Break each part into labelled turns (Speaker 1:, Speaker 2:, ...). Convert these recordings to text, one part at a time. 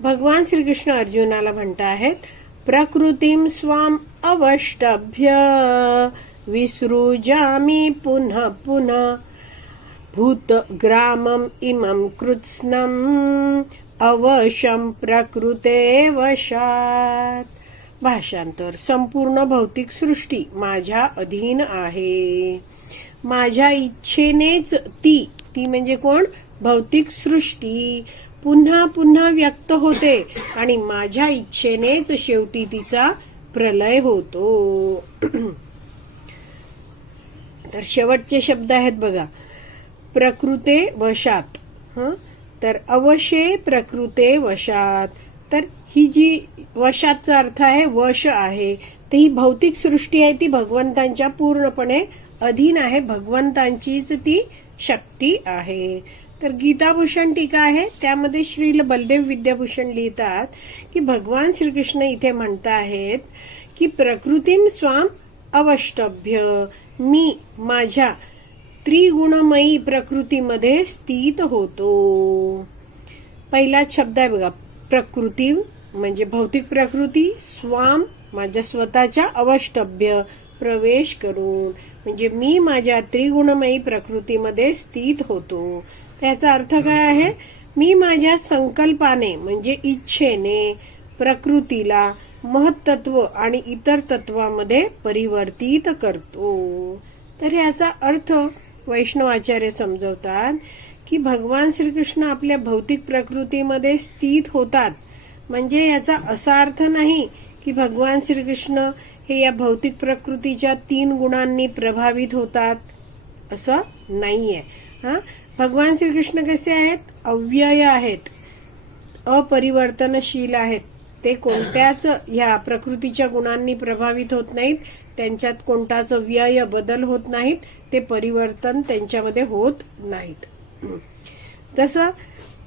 Speaker 1: भगवान श्रीकृष्ण अर्जुनाला म्हणत आहेत प्रकृतीम स्वाम अवष्टभ्य विसृजामी पुनः पुनः भूत ग्रामम इमं कृत्स्नम अवशम प्रकृते वशात भाषांतर संपूर्ण भौतिक सृष्टी माझ्या अधीन आहे. माझ्या इच्छेनेच ती ती म्हणजे कोण? भौतिक सृष्टी. पुन्हा पुन्हा व्यक्त होते आणि माझ्या इच्छेनेच शेवटी तिचा प्रलय होतो. तर शेवटचे शब्द आहेत बघा. प्रकृते वशात हं? तर अवशे प्रकृते वशात. तर ही जी वशाचा अर्थ आहे वश आहे तर ही भौतिक सृष्टी आहे ती भगवंतांच्या पूर्णपणे अधीन आहे. भगवंतांचीच ती शक्ती आहे. तर गीताभूषण टीका आहे. त्यामध्ये श्रील बलदेव विद्याभूषण लिहितात की भगवान श्रीकृष्ण इथे म्हणत आहेत की प्रकृतीम स्वाम अवष्टभ्य. मी माझ्या त्रिगुणमयी प्रकृतीमध्ये स्थित होतो. पहिला शब्द आहे बघा प्रकृती म्हणजे भौतिक प्रकृती स्वाम माझ्या स्वतःच्या अवष्टभ्य. प्रवेश करून म्हणजे मी माझ्या त्रिगुणमयी प्रकृतीमध्ये स्थित होतो. त्याचा अर्थ काय आहे? मी माझ्या संकल्पाने म्हणजे इच्छेने प्रकृतीला महत्त्व आणि इतर तत्वामध्ये परिवर्तित करतो. तर याचा अर्थ वैष्णवाचार्य समजवतात की भगवान श्रीकृष्ण आपल्या भौतिक प्रकृतीमध्ये स्थित होतात. म्हणजे याचा असा अर्थ नाही की भगवान श्रीकृष्ण हे या भौतिक प्रकृतीच्या तीन गुणांनी प्रभावित होतात. असं नाहीये. हा? भगवान श्रीकृष्ण कसे आहेत? अव्यय आहेत. अपरिवर्तनशील आहेत. ते कोणत्याच ह्या प्रकृतीच्या गुणांनी प्रभावित होत नाहीत. त्यांच्यात कोणताच व्यय बदल होत नाहीत. ते परिवर्तन त्यांच्यामध्ये होत नाहीत. तसं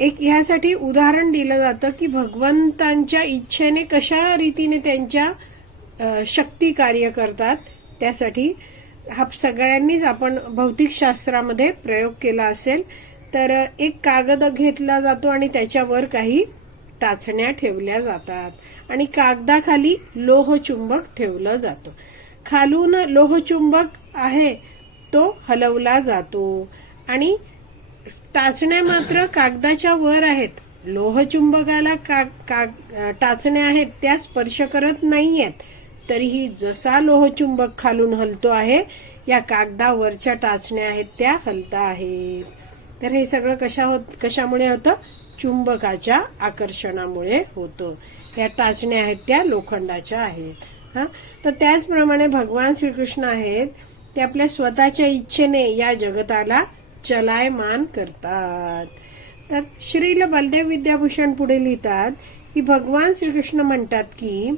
Speaker 1: एक ह्यासाठी उदाहरण दिलं जातं की भगवंतांच्या इच्छेने कशा रीतीने त्यांच्या शक्ती कार्य करतात त्यासाठी हा सगळ्यांनीच आपण भौतिकशास्त्रामध्ये प्रयोग केला असेल तर एक कागद घेतला जातो आणि त्याच्यावर काही टाचण्या ठेवल्या जातात. आणि कागदाखाली लोहचुंबक ठेवलं जातं. खालून लोहचुंबक आहे तो हलवला जातो. आणि टाचण्या मात्र कागदाच्या वर आहेत. लोहचुंबकाला का, का टाचण्या आहेत त्या स्पर्श करत नाहीयेत. तरीही जसा लोहचुंबक खालून हलतो आहे या कागदावरच्या टाचण्या आहेत त्या हलता आहेत. तर हे सगळं कशा होत कशामुळे होतं? चुंबकाच्या आकर्षणामुळे होतं. या टाचण्या आहेत त्या लोखंडाच्या आहेत. हा? तर त्याचप्रमाणे भगवान श्रीकृष्ण आहेत ते आपल्या स्वतःच्या इच्छेने या जगताला चलायमान करतात. तर श्रील बलदेव विद्याभूषण पुढे लिहितात की भगवान श्रीकृष्ण म्हणतात की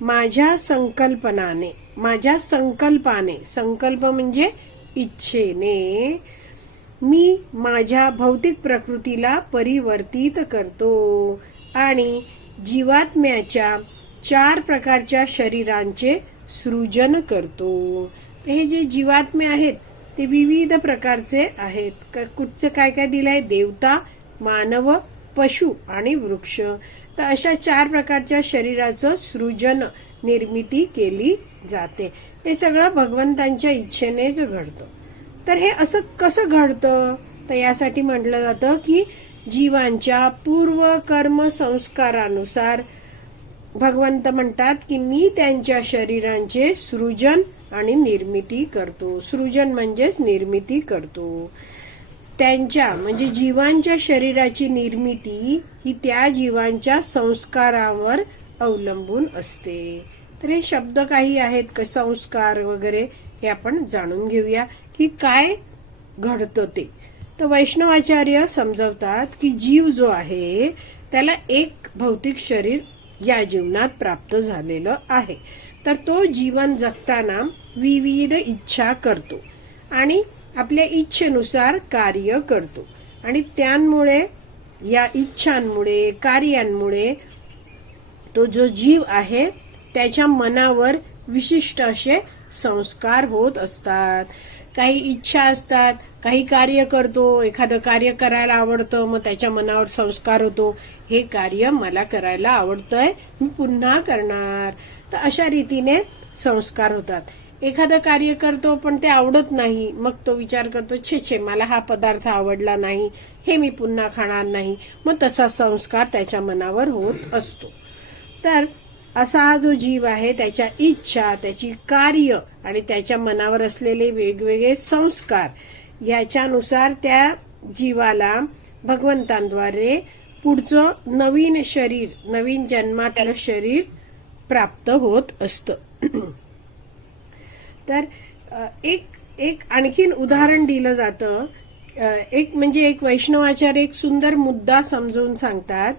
Speaker 1: माझ्या संकल्पनाने माझ्या संकल्पाने संकल्प म्हणजे इच्छेने मी माझ्या भौतिक प्रकृतीला परिवर्तित करतो आणि जीवात्म्याच्या चार प्रकारच्या शरीरांचे सृजन करतो. हे जे जीवात्मे आहेत ते विविध प्रकारचे आहेत. कुठचं काय काय दिलंय? देवता मानव पशु आणि वृक्ष. तर अशा चार प्रकारच्या शरीराचं सृजन निर्मिती केली जाते. हे सगळं भगवंतांच्या इच्छेनेच घडतं. तर हे असं कसं घडतं? तर यासाठी म्हटलं जातं की जीवांच्या पूर्व कर्म संस्कारानुसार भगवंत म्हणतात की मी त्यांच्या शरीरांचे सृजन आणि निर्मिती करतो. सृजन म्हणजेच निर्मिती करतो. त्यांच्या म्हणजे जीवांच्या शरीराची निर्मिती ही त्या जीवांच्या संस्कारावर अवलंबून असते. तर हे शब्द काही आहेत का? संस्कार वगैरे हे आपण जाणून घेऊया की काय घडतं ते. तर वैष्णवाचार्य समजवतात की जीव जो आहे त्याला एक भौतिक शरीर या जीवनात प्राप्त झालेलं आहे. तर तो जीवन जगताना विविध इच्छा करतो. आणि आपल्या इच्छेनुसार कार्य करतो. आणि त्यांमुळे या इच्छांमुळे कार्यांमुळे तो जो जीव आहे त्याच्या मनावर विशिष्ट असे संस्कार होत असतात. काही इच्छा असतात काही कार्य करतो एखादं कार्य करायला आवडतं मग त्याच्या मनावर संस्कार होतो. हे कार्य मला करायला आवडतंय मी पुन्हा करणार. तर अशा रीतीने संस्कार होतात. एखादं कार्य करतो पण ते आवडत नाही. मग तो विचार करतो छे छे मला हा पदार्थ आवडला नाही. हे मी पुन्हा खाणार नाही. मग तसा संस्कार त्याच्या मनावर होत असतो. तर असा हा जो जीव आहे त्याच्या इच्छा त्याची कार्य आणि त्याच्या मनावर असलेले वेगवेगळे संस्कार याच्यानुसार त्या जीवाला भगवंतांद्वारे पुढचं नवीन शरीर नवीन जन्मातलं शरीर प्राप्त होत असतं. तर एक एक आणखीन उदाहरण दिलं जातं. एक म्हणजे एक वैष्णवाचार्य एक सुंदर मुद्दा समजवून सांगतात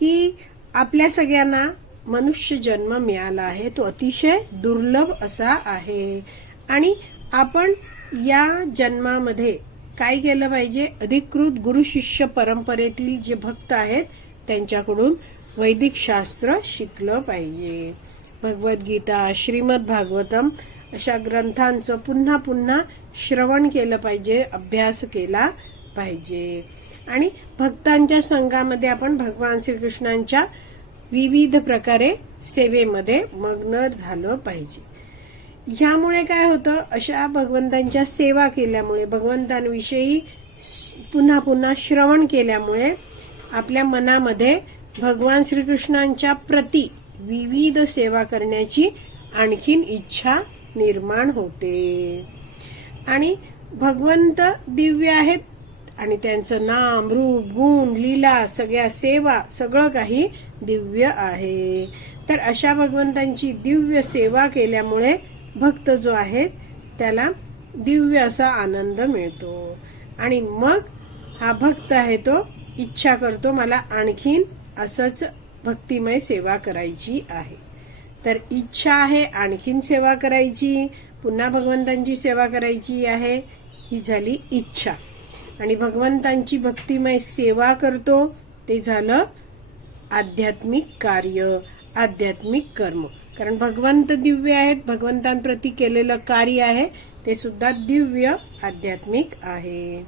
Speaker 1: की आपल्या सगळ्यांना मनुष्य जन्म मिळाला आहे तो अतिशय दुर्लभ असा आहे. आणि आपण या जन्मामध्ये काय केलं पाहिजे? अधिकृत गुरु शिष्य परंपरेतील जे भक्त आहेत त्यांच्याकडून वैदिक शास्त्र शिकलं पाहिजे. भगवद्गीता श्रीमद भागवतम अशा ग्रंथांचं पुन्हा पुन्हा श्रवण केलं पाहिजे अभ्यास केला पाहिजे. आणि भक्तांच्या संघामध्ये आपण भगवान श्रीकृष्णांच्या विविध प्रकारे सेवेमध्ये मग्न झालं पाहिजे. ह्यामुळे काय होतं? अशा भगवंतांच्या सेवा केल्यामुळे भगवंतांविषयी पुन्हा पुन्हा श्रवण केल्यामुळे आपल्या मनामध्ये भगवान श्रीकृष्णांच्या प्रती विविध सेवा करण्याची आणखीन इच्छा निर्माण होते. आणि भगवंत दिव्य आहेत. आणि त्यांचं नाम रूप गुण लीला सगळ्या सेवा सगळं काही दिव्य आहे. तर अशा भगवंतांची दिव्य सेवा केल्यामुळे भक्त जो आहे त्याला दिव्य असा आनंद मिळतो. आणि मग हा भक्त आहे तो इच्छा करतो मला आणखीन असंच भक्तिमय सेवा करायची आहे. तर इच्छा आहे आणखीन सेवा करायची पुन्हा भगवंतांची सेवा करायची आहे ही झाली इच्छा. आणि भगवंतांची भक्तिमय सेवा करतो ते झालं आध्यात्मिक कार्य आध्यात्मिक कर्म. कारण भगवंत दिव्य आहेत भगवंतांप्रती केलेलं कार्य आहे ते सुद्धा दिव्य आध्यात्मिक आहे.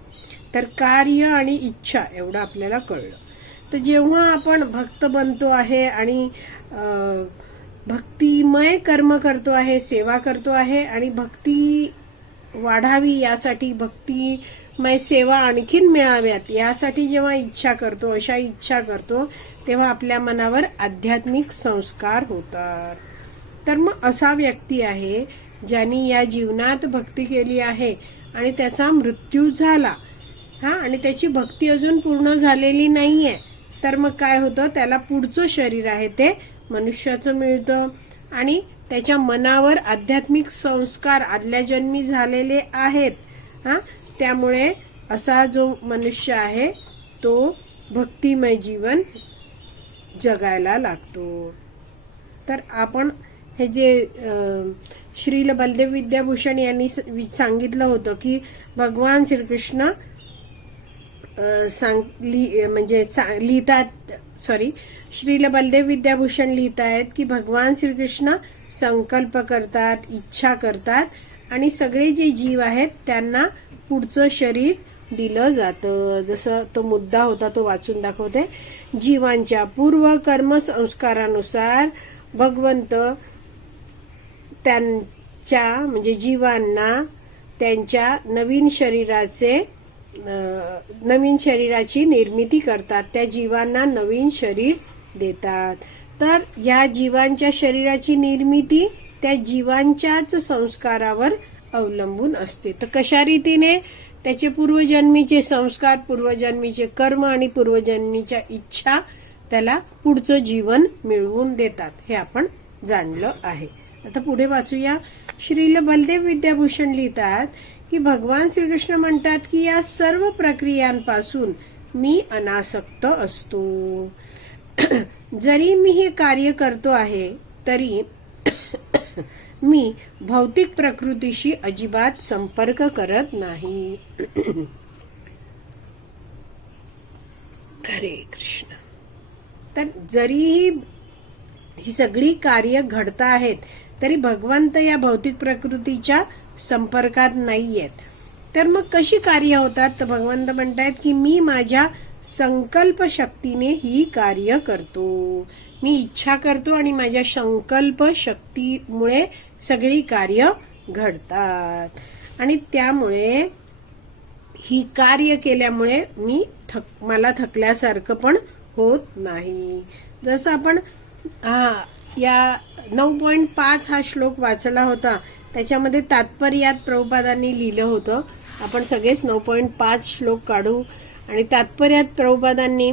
Speaker 1: तर कार्य आणि इच्छा एवढं आपल्याला कळलं. तर जेव्हा आपण भक्त बनतो आहे आणि भक्तिमय कर्म करतो आहे सेवा करतो आहे आणि भक्ती वाढावी यासाठी भक्तिमय सेवा आणखीन मिळाव्यात. यासाठी जेव्हा इच्छा करतो अशा इच्छा करतो तेव्हा आपल्या मनावर आध्यात्मिक संस्कार होतात. तर मग असा व्यक्ती आहे ज्यांनी या जीवनात भक्ती केली आहे आणि त्याचा मृत्यू झाला. हा आणि त्याची भक्ती अजून पूर्ण झालेली नाहीये. तर मग काय होतं? त्याला पुढचं शरीर आहे ते मनुष्याचं मिळतं. आणि त्याच्या मनावर आध्यात्मिक संस्कार आदल्या जन्मी झालेले आहेत. हा? त्यामुळे असा जो मनुष्य आहे तो भक्तिमय जीवन जगायला लागतो. तर आपण हे जे श्रील बलदेव विद्याभूषण यांनी सांगितलं होतं की भगवान श्रीकृष्ण सांगली सांग लि- म्हणजे सांग लिहितात सॉरी श्रील बलदेव विद्याभूषण लिहित आहेत की भगवान श्रीकृष्ण संकल्प करतात इच्छा करतात आणि सगळे जे जीव आहेत त्यांना पुढचं शरीर दिलं जातं. जसं तो मुद्दा होता तो वाचून दाखवते. जीवांच्या पूर्व कर्म संस्कारानुसार भगवंत त्यांच्या म्हणजे जीवांना त्यांच्या नवीन शरीराचे नवीन शरीराची निर्मिती करतात. त्या जीवांना नवीन शरीर देतात. तर या जीवांच्या शरीराची निर्मिती त्या जीवांच्याच संस्कारावर अवलंबून असते. तर कशा रीतीने? त्याचे पूर्वजन्मीचे संस्कार पूर्वजन्मीचे कर्म आणि पूर्वजन्मीच्या इच्छा त्याला पुढचं जीवन मिळवून देतात हे आपण जाणलं आहे. आता पुढे वाचूया. श्रील बलदेव विद्याभूषण लिहितात की भगवान श्रीकृष्ण म्हणतात की या सर्व प्रक्रियांपासून मी अनासक्त असतो. जरी मी हे कार्य करतो आहे तरी मी भौतिक प्रकृतीशी अजिबात संपर्क करत नाही. हरे कृष्ण. तर जरीही ही सगळी कार्य घडत आहेत तरी भगवंत या भौतिक प्रकृतीच्या संपर्कात नाहीयेत. तर मग कशी कार्य होतात? तर भगवंत म्हणतायत की मी माझ्या संकल्प शक्तीने ही कार्य करतो. मी इच्छा करतो आणि माझ्या संकल्प शक्तीमुळे सगळी कार्य घडतात. आणि त्यामुळे ही कार्य केल्यामुळे मी थक मला थकल्यासारखं पण होत नाही. जसं आपण हा या नऊ पॉईंट पाच हा श्लोक वाचला होता. त्याच्यामध्ये तात्पर्यात प्रभुपादांनी लिहिलं होतं. आपण सगळेच नऊ पॉईंट पाच श्लोक काढू. आणि तात्पर्यात प्रभुपादांनी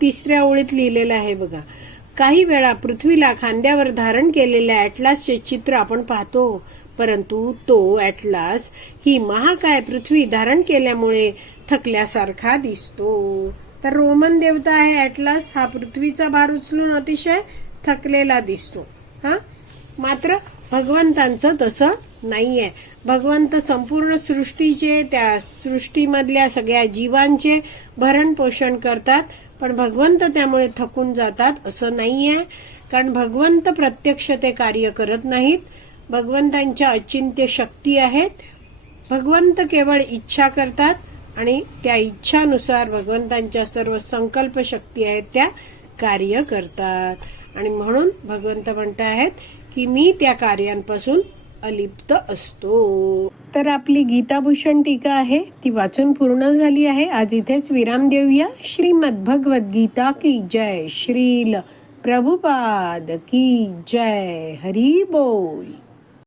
Speaker 1: तिसऱ्या ओळीत लिहिलेलं आहे बघा. काही वेळा पृथ्वीला खांद्यावर धारण केलेल्या ॲटलासचे चित्र आपण पाहतो. परंतु तो ॲटलास ही महाकाय पृथ्वी धारण केल्यामुळे थकल्यासारखा दिसतो. तर रोमन देवता आहे ॲटलास. हा पृथ्वीचा भार उचलून अतिशय थकलेला दिसतो. हा? मात्र भगवंतांचं तसं नाहीये. भगवंत संपूर्ण सृष्टीचे त्या सृष्टीमधल्या सगळ्या जीवांचे भरण पोषण करतात पण भगवंत त्यामुळे थकून जातात असं नाहीये. कारण भगवंत प्रत्यक्ष ते कार्य करत नाहीत. भगवंतांच्या अचिंत्य शक्ती आहेत. भगवंत केवळ इच्छा करतात आणि त्या इच्छानुसार भगवंतांच्या सर्व संकल्प शक्ती आहेत त्या कार्य करतात. आणि म्हणून भगवंत म्हणत आहेत की मी त्या कार्यांपासून अलिप्त असतो. तर आपली गीताभूषण टीका आहे ती वाचून पूर्ण झाली आहे. आज इथेच विराम देऊया. श्रीमद भगवत गीता की जय. श्रील प्रभुपाद की जय. हरी बोल.